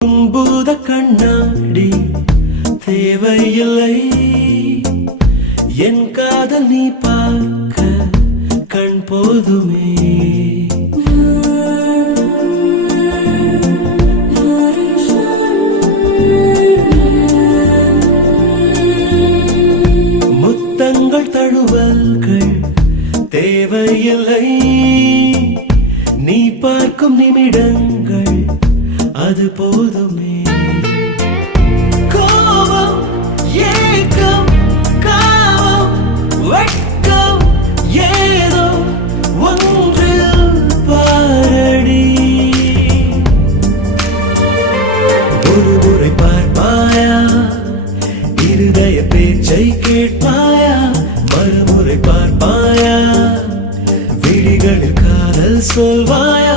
பூத கண்ணாடி தேவையில்லை என் காதல் நீ பார்க்க கண் போதுமே முத்தங்கள் தழுவல்கள் தேவையில்லை நீ பார்க்கும் நிமிடங்கள் அது போதுமே கோபம் ஏக்கம் காமம் வெட்கம் ஏதோ ஒன்றில் பாரடி ஒரு முறை பார்ப்பாயா இருதய பேச்சை கேட்பாயா மறுமுறை பார்ப்பாயா விழிகளில் காதல் சொல்வாயா